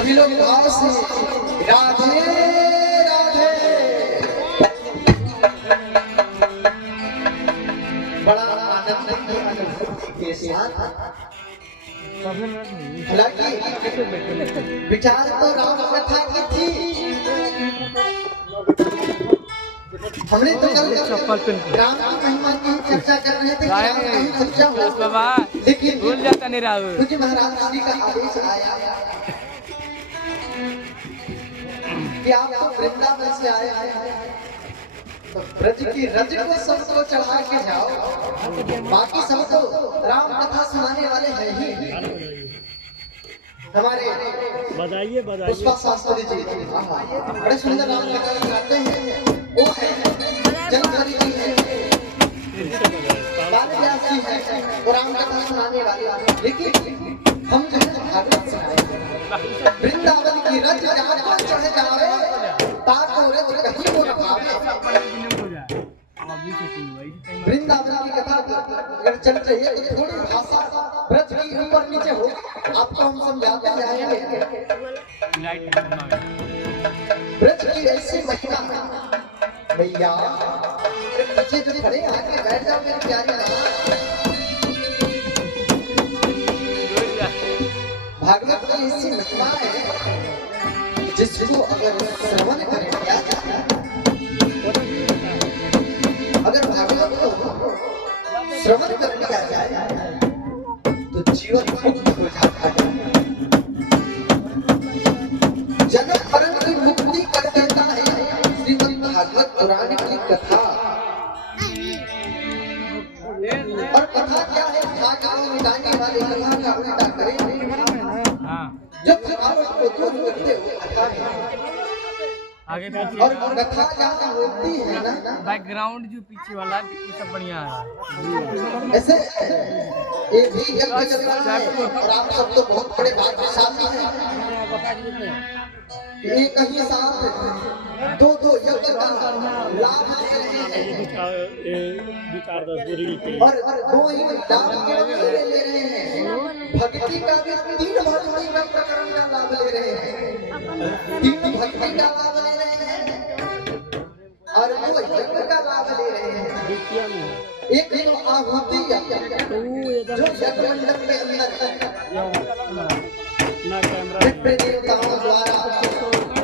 सभी लोग भाव से राधे राधे। बड़ा आनंद के साथ, हालांकि विचार तो राम कथा की थी, हमने तो कल राम की महिमा की चर्चा कर रहे थे कि राम कहीं चर्चा हो, लेकिन भूल जाता नहीं राहुल, क्योंकि महाराज श्री का आदेश आया कि आप तो वृंदावन से आए तो ब्रज की रज को सबको चढ़ा के जाओ, बाकी सबको राम कथा सुनाने वाले हैं ही। हमारे बधाइए बधाइए पुष्पा शास्त्री जी बड़े सुंदर राम कथा सुनाते हैं। वो है जनवरी जी है, बाल व्यास जी है, वो राम कथा सुनाने वाले। लेकिन हम जो है भागवत सुनाएंगे। वृंदावन की रज जाको चढ़ जावे, ताको रज कहीं को रखावे। वृंदावन की कथा अगर चल रही है तो थोड़ी भाषा ब्रज की ऊपर नीचे हो, आपको हम समझाते जाएंगे। ब्रज की ऐसी महिमा भैया, पीछे जो खड़े आके बैठ जाओ मेरे प्यारे नाना। भागवत की ऐसी महिमा है जिसको अगर श्रवण करें, अगर भागवत को श्रवण कर लिया जाए तो जीवन मुक्त हो जाता है। जन्म मरण की मुक्ति कर देता है श्रीमद् भागवत पुराण की कथा। और कथा क्या है? थकान मिटाने वाले कथा का उल्टा करें। जब थकावट को दूर करते हो कथा है, आगे पीछे और कथा ज्यादा होती है ना, बैकग्राउंड जो पीछे वाला ये सब बढ़िया है। ऐसे ये भी यज्ञ चल रहा है और आप सब तो बहुत बड़े भाग्यशाली हैं। एक ही साथ दो यज्ञ का लाभ ले रहे हैं, और दो ही लाभ केवल ले रहे हैं, भक्ति का भी 3 भक्ति का प्रकरण का लाभ ले रहे हैं, 3 भक्ति का लाभ ले रहे हैं और 2 यज्ञ का लाभ ले रहे हैं। एक दिन आहुति जो यज्ञ मंडप के अंदर पितृ देवताओं द्वारा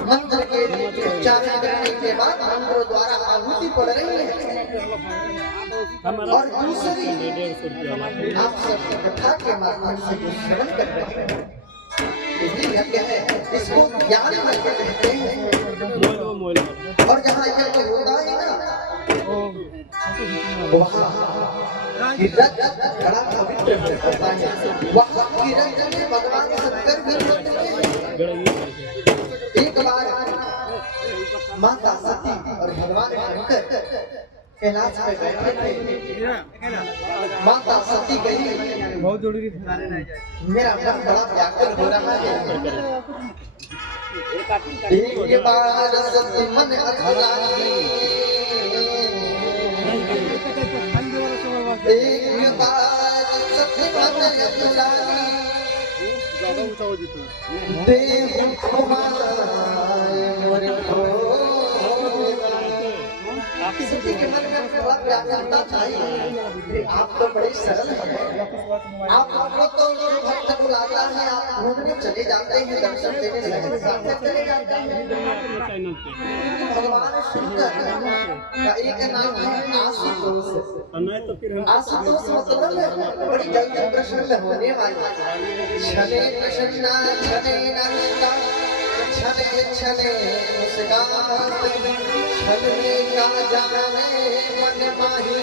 मंत्र के उच्चारण करने के बाद मंत्रों द्वारा आहुति पड़ रही है, और दूसरी आप सब कथा के माध्यम से जो श्रवण कर रहे हैं यही यज्ञ है, इसको ज्ञान यज्ञ कहते हैं। और जहाँ यज्ञ होता है ना वहाँ की रज बड़ा पवित्र होता है, वहाँ की रज में भगवान शंकर भी होते हैं। एक बार माता सती और भगवान शंकर कैलाश पे बैठे थे। माता सती गई, बहुत जरूरी मेरा मन बड़ा व्याकुल हो रहा है। एक बार सती मन अखलानी, एक बार सती मन अखलानी, देव तुम्हारा मोरे को। सती के मन में बड़ा व्याकुलता था, आप तो बड़े सरल हैं, आप लोग तो भक्त बुलाता है, आप घूमने चले जाते हैं, दर्शन देने चले जाते हैं। भगवान शंकर का एक नाम है आशुतोष। आशुतोष मतलब बड़ी जल्दी प्रसन्न होने वाला। छने प्रसन्ना छने नंदा छने छने मुस्कान, छने का जाने मन माही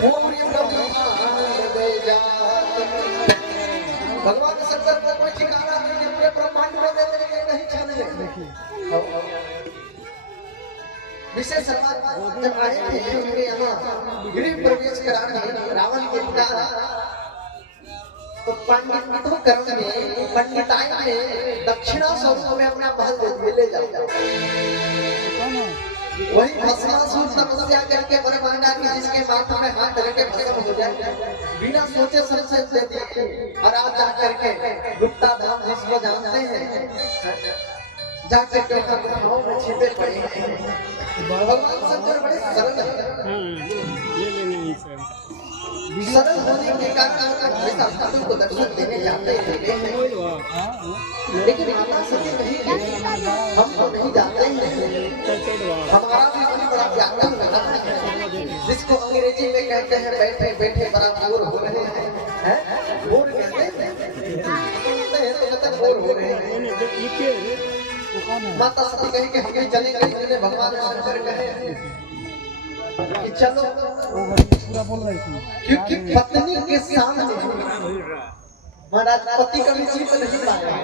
पूरी ब्रह्मांड दे जात। भगवान शंकर को कोई ठिकाना नहीं, पूरे ब्रह्मांड में देते हैं, कहीं छने विशेष बात जब आए थे उनके यहाँ गृह प्रवेश कराने रावण के पिता, तो पंडितों कर्म में पंडिताई में दक्षिणा स्वरूप में अपना महल ले जाओ। वही भस्मासुर तपस्या करके वर मांगा कि जिसके माथा में हाथ धर के भस्म हो जाए, बिना सोचे समझे दे दिए। और आज जा करके गुप्ता धाम जिसके को जानते हैं जाके कहा गुफाओं में छिपे पड़े हैं भगवान शंकर बड़े सरल हैं हाँ ले लेंगे ये सब सरल होने के कारण हमेशा भक्तों को दर्शन देने जाते हैं लेकिन माता सती नहीं हम तो नहीं जाते हैं हमारा भी बड़ी बड़ा व्याकरण लगा है जिसको अंग्रेजी में कहते हैं बैठे बैठे बड़ा बोर हो रहे हैं बोर कहते हैं तो मतलब बोर हो रहे हैं माता सती कहे कि हम भी चलेंगे इसलिए भगवान शंकर कहे कि चलो पूरा बोल रही थी क्योंकि पत्नी के सामने महाराज पति का भी जीवन नहीं पाया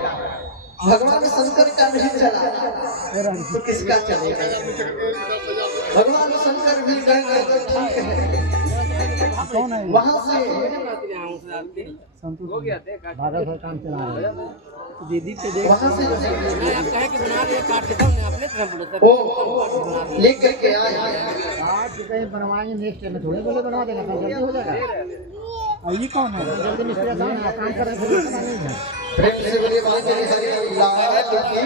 भगवान शंकर का नहीं चला तो किसका चलेगा भगवान शंकर भी कहेंगे तो ठीक है कौन है वहां से संतोष हो गया थे भागल भर काम चला रहा है दीदी पे देख वहां से आप कहे कि बना रहे काट देता हूं अपने तरफ बोलो वो लेकर के आए आज कहीं बनवाएंगे नेक्स्ट टाइम में थोड़े बोले बनवा देगा तो जल्दी हो जाएगा और ये कौन है जल्दी मिस्त्री साहब काम कर रहे थे पता नहीं है प्रेम से बोलिए बात हरि लाल की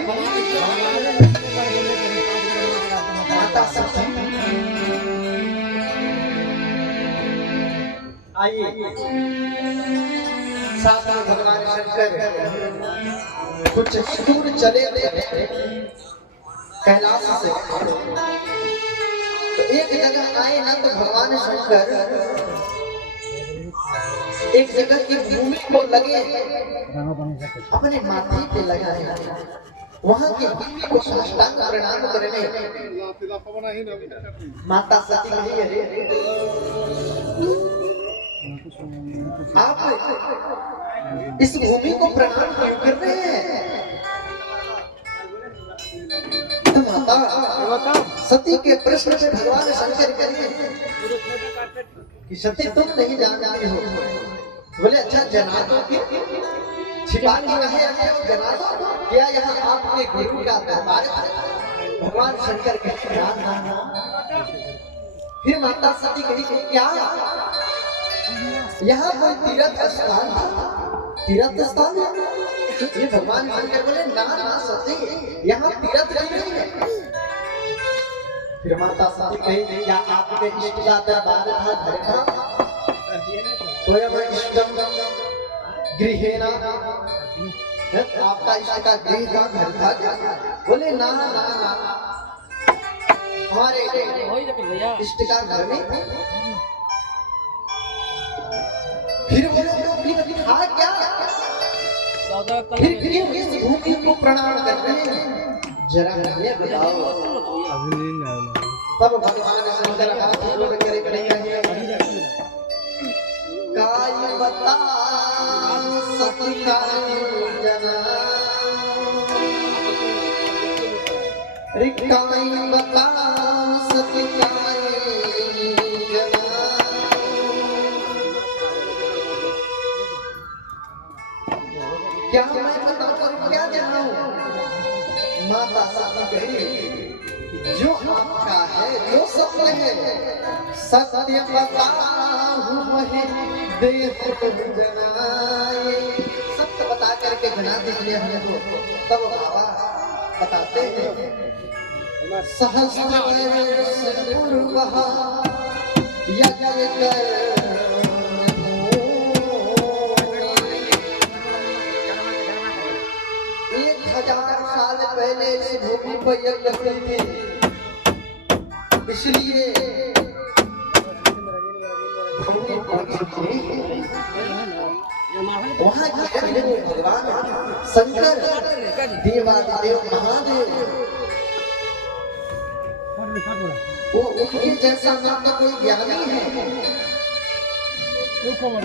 माता सती आइए साथ में भगवान शंकर कुछ दूर चले कैलाश से तो एक जगह आए ना तो भगवान शंकर एक जगह की भूमि को लगे अपने माथे पे लगाए वहां की भूमि को साष्टांग प्रणाम करने माता सती नहीं है आप इस भूमि को प्रणाम क्यों कर रहे हैं तो माता सती के प्रश्न पे भगवान शंकर करिए कि सती तुम नहीं जानते हो बोले अच्छा जना दो छिपा के कहे आए हो जना दो क्या यहाँ आपके गुरु का दरबार है भगवान शंकर के फिर माता सती कही क्या यहाँ कोई तीर्थ स्थान है ये भगवान शंकर बोले ना ना सती यहाँ तीर्थ नहीं है फिर माता सती कही क्या आपके इष्ट का दरबार था घर था इष्टम गृहेना आपका इष्ट का गृह था घर था क्या बोले ना ना ना हमारे इष्ट का घर में फिर बोले था क्या फिर क्यों इस भूमि को प्रणाम करते हैं जरा हमें बताओ तब भगवान शंकर हाथ जोड़ कर कहेंगे काय बता सती काय जना रे काय बता सती काय जना क्या मैं बता करूं क्या जनाऊं माता सती कही जो आपका है जो सत्य है सत्य बताऊं वही देह जनाए सत्य बता करके जना दीजिए हमें तो तब बाबा बताते हैं सहस्र वर्ष पूर्व यज्ञ कर 1000 साल पहले इस भूमि पर यज्ञ हुई थी इसलिए वहाँ भगवान शंकर देवादिदेव महादेव वो उनके जैसा नाम का कोई ज्ञानी है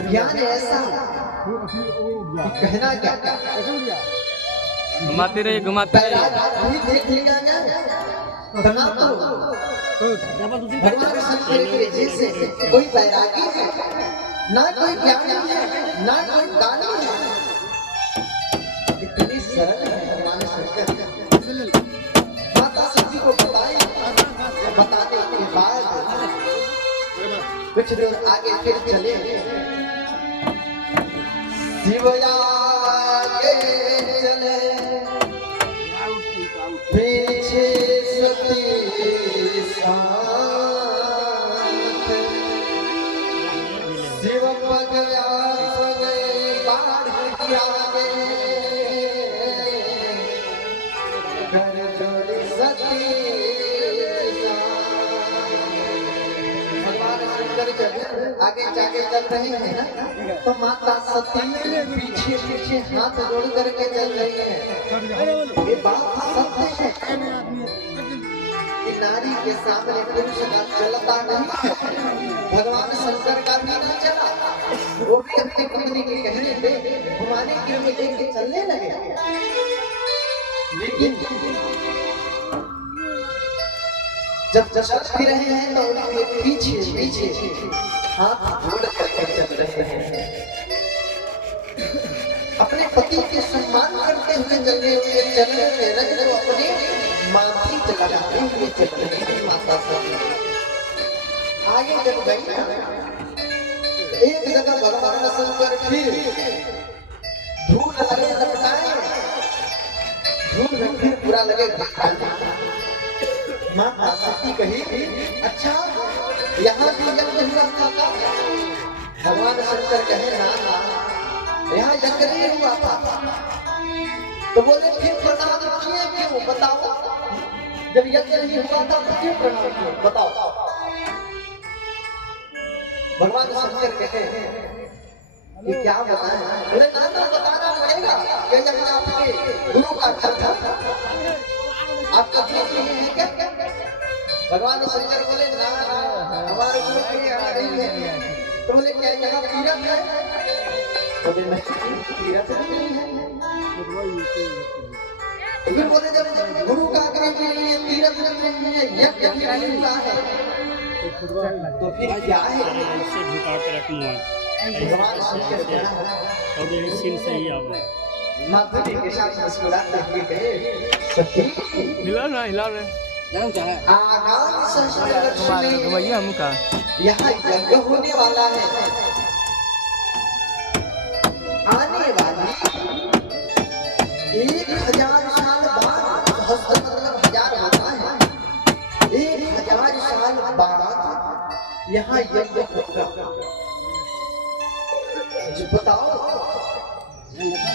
ज्ञान ऐसा कहना क्या घुमाते रहिए घुमाते रहिए देख लिया भगवान शंकर के जैसे कोई बैरागी है ना कोई ज्ञानी है ना कोई दानी है इतनी सरल है भगवान शंकर माता सती को बताने के बाद कुछ दूर आगे फिर चले शिवया के चले जब आगे जाके चल रहे हैं ना तो माता सती पीछे पीछे हाथ जोड़ करके चल रही है। ये बात सत्य है कि नारी के सामने पुरुष का चलता नहीं। भगवान शंकर का भी नहीं चला, वो भी अपनी पत्नी के कहने पे घुमाने के लिए लेके चलने लगे। लेकिन जब चल भी रहे हैं तो उनके पीछे पीछे हाथ जोड़ करके चल रहे हैं। अपने पति के सम्मान करते हुए चलने हुए चलने में रज को अपने माथी लगाते हुए चल रहे हैं। माता सती आगे जब गई एक जगह भगवान शंकर फिर धूल लगे लपटाए, धूल में फिर पूरा लगे। माता सती कही अच्छा यहाँ भी यज्ञ हुआ था। भगवान शंकर कहे ना यहाँ यज्ञ नहीं हुआ था। तो बोले फिर प्रणाम किए क्यों बताओ, जब यज्ञ नहीं हुआ था तो क्यों प्रणाम किए बताओ। भगवान शंकर कहे कि क्या बताएं, बोले ना बताना पड़ेगा। ये जब आपके गुरु का घर था आपका है क्या? भगवान शंकर बोले ना हमारे गुरु की यहाँ नहीं है। तो बोले क्या यहाँ तीरथ है? बोले नहीं तीरथ नहीं है। फिर बोले जब गुरु का आग्रह भी नहीं है, तीरथ नहीं है, यज्ञ भी नहीं हुआ है तो फिर क्या है? ऐसे झुका के रखना भगवान शंकर और ये सीन सही आवा माधुरी के साथ मुस्कुराते हुए कहे सखी हिला ना आगामी संस्कार में यहाँ यज्ञ होने वाला है। आने वाली 1000 साल बाद, सहस्त्र मतलब 1000 होता है, 1000 साल बाद यहाँ यज्ञ होगा। बताओ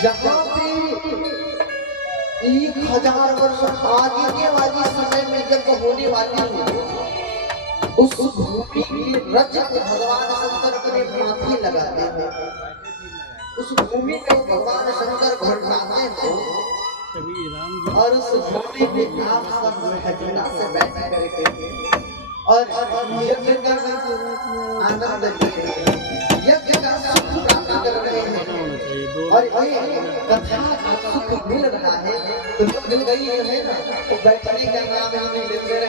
जहाँ पे 1000 वर्ष आगे के वाली समय में यज्ञ होने वाली है, उस भूमि की रज को भगवान शंकर अपने माथे लगाते हैं। उस भूमि को भगवान शंकर घटाते हैं और उस भूमि में आप सब सहजता से बैठ करके और यज्ञ का आनंद ले रहे हैं, यज्ञ का सुख प्राप्त कर रहे हैं। और ये कथा का सुख मिल रहा है तो लोग जो गई है ना वो बैठने का नाम नहीं लेते रहे।